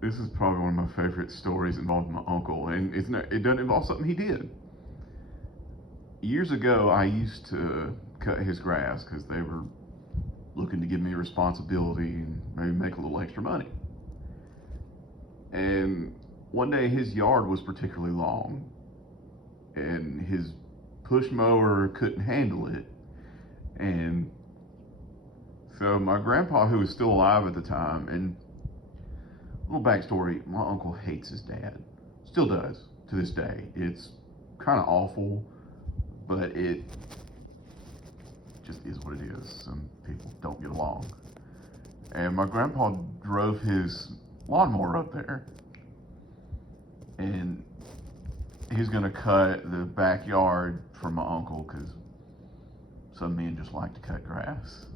This is probably one of my favorite stories involving my uncle, and it doesn't involve something he did. Years ago, I used to cut his grass because they were looking to give me a responsibility and maybe make a little extra money. And one day, his yard was particularly long, and his push mower couldn't handle it. And so my grandpa, who was still alive at the time, and little backstory, my uncle hates his dad. Still does to this day. It's kind of awful, but it just is what it is. Some people don't get along. And my grandpa drove his lawnmower up there, and he's going to cut the backyard for my uncle because some men just like to cut grass.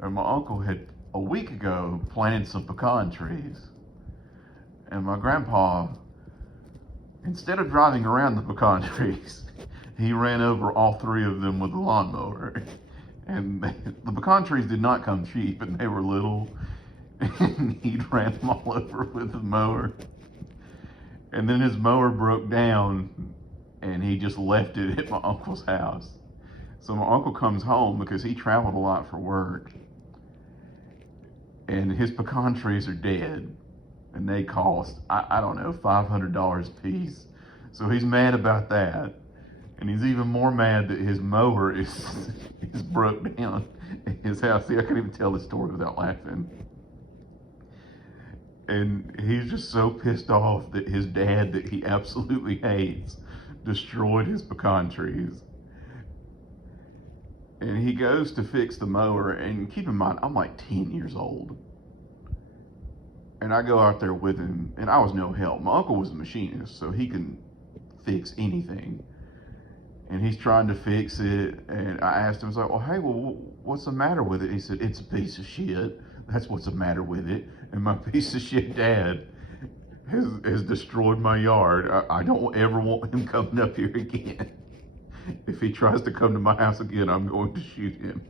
And my uncle had a week ago planted some pecan trees. And my grandpa, instead of driving around the pecan trees, he ran over all three of them with the lawnmower. And the pecan trees did not come cheap, and they were little. And he ran them all over with the mower. And then his mower broke down, and he just left it at my uncle's house. So my uncle comes home because he traveled a lot for work. And his pecan trees are dead. And they cost, I don't know, $500 a piece. So he's mad about that. And he's even more mad that his mower is broke down in his house. See, I can't even tell this story without laughing. And he's just so pissed off that his dad, that he absolutely hates, destroyed his pecan trees. And he goes to fix the mower, and keep in mind, I'm like 10 years old. And I go out there with him, and I was no help. My uncle was a machinist, so he can fix anything. And he's trying to fix it, and I asked him, I was like, well, hey, what's the matter with it? He said, it's a piece of shit. That's what's the matter with it. And my piece of shit dad has destroyed my yard. I don't ever want him coming up here again. If he tries to come to my house again, I'm going to shoot him.